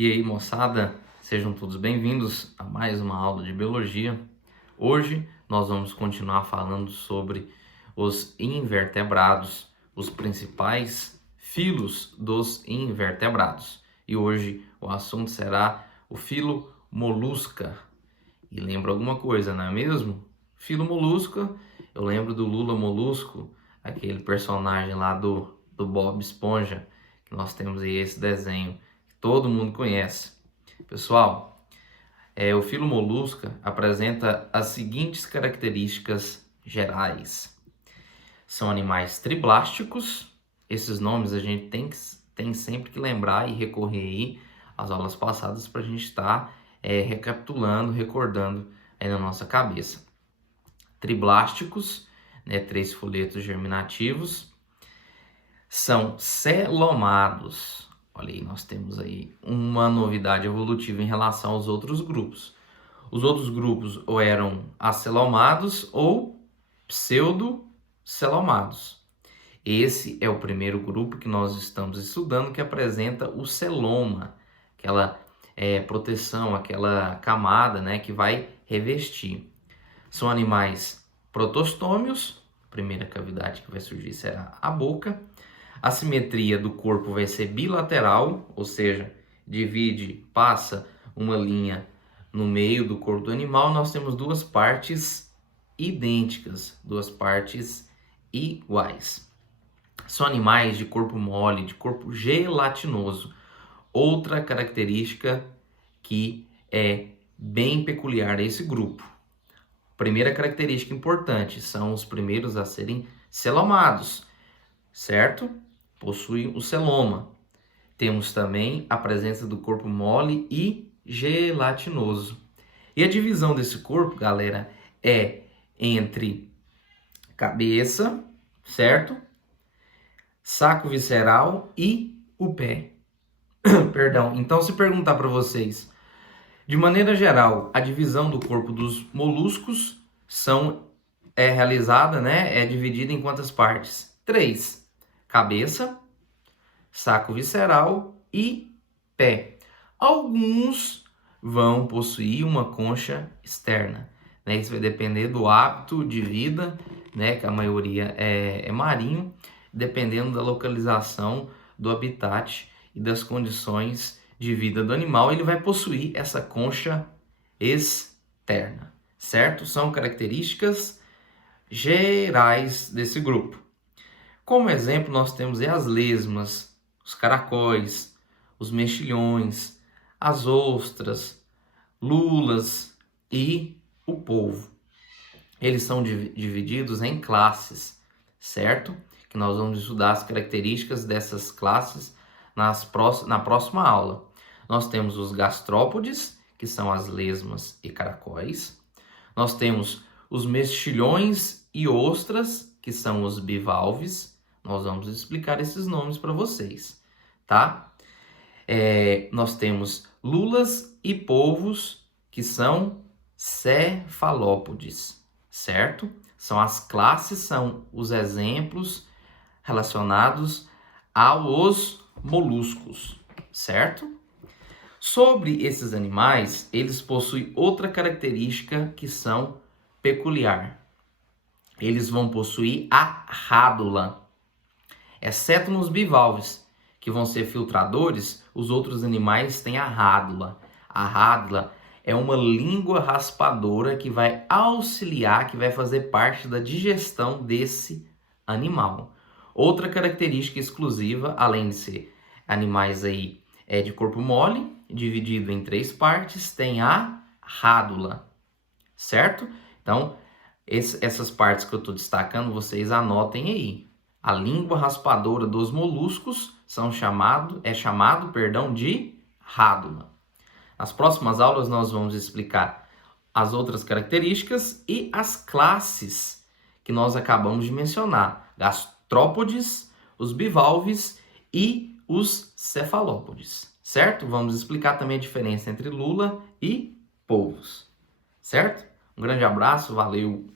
E aí, moçada, sejam todos bem-vindos a mais uma aula de biologia. Hoje nós vamos continuar falando sobre os invertebrados, os principais filos dos invertebrados. E hoje o assunto será o filo Molusca. E lembra alguma coisa, não é mesmo? Filo Molusca, eu lembro do Lula Molusco, aquele personagem lá do Bob Esponja, que nós temos aí esse desenho que todo mundo conhece. Pessoal, o filo Molusca apresenta as seguintes características gerais. São animais triblásticos. Esses nomes a gente tem sempre que lembrar e recorrer aí às aulas passadas para a gente estar recapitulando, recordando aí na nossa cabeça. Triblásticos, né, 3 folhetos germinativos, são celomados. Olha aí, nós temos aí uma novidade evolutiva em relação aos outros grupos. Os outros grupos ou eram acelomados ou pseudocelomados. Esse é o primeiro grupo que nós estamos estudando que apresenta o celoma, aquela proteção, aquela camada, né, que vai revestir. São animais protostômios, a primeira cavidade que vai surgir será a boca. A simetria do corpo vai ser bilateral, ou seja, passa uma linha no meio do corpo do animal. Nós temos duas partes idênticas, duas partes iguais. São animais de corpo mole, de corpo gelatinoso. Outra característica que é bem peculiar a esse grupo. Primeira característica importante, são os primeiros a serem celomados, certo? Possuem o celoma. Temos também a presença do corpo mole e gelatinoso. E a divisão desse corpo, galera, é entre cabeça, certo? Saco visceral e o pé. Perdão. Então, se perguntar para vocês, de maneira geral, a divisão do corpo dos moluscos é realizada, né? É dividida em quantas partes? 3. Cabeça, saco visceral e pé. Alguns vão possuir uma concha externa, né? Isso vai depender do hábito de vida, né? Que a maioria é marinho, dependendo da localização do habitat e das condições de vida do animal, ele vai possuir essa concha externa, certo? São características gerais desse grupo. Como exemplo, nós temos as lesmas, os caracóis, os mexilhões, as ostras, lulas e o polvo. Eles são divididos em classes, certo? Que nós vamos estudar as características dessas classes na próxima aula. Nós temos os gastrópodes, que são as lesmas e caracóis. Nós temos os mexilhões e ostras, que são os bivalves. Nós vamos explicar esses nomes para vocês, tá? Nós temos lulas e polvos, que são cefalópodes, certo? São as classes, são os exemplos relacionados aos moluscos, certo? Sobre esses animais, eles possuem outra característica que são peculiar. Eles vão possuir a rádula. Exceto nos bivalves, que vão ser filtradores, os outros animais têm a rádula. A rádula é uma língua raspadora que vai auxiliar, que vai fazer parte da digestão desse animal. Outra característica exclusiva, além de ser animais aí de corpo mole, dividido em 3 partes, tem a rádula, certo? Então, essas partes que eu estou destacando, vocês anotem aí. A língua raspadora dos moluscos é chamado de rádula. Nas próximas aulas nós vamos explicar as outras características e as classes que nós acabamos de mencionar. Gastrópodes, os bivalves e os cefalópodes, certo? Vamos explicar também a diferença entre lula e polvos, certo? Um grande abraço, valeu!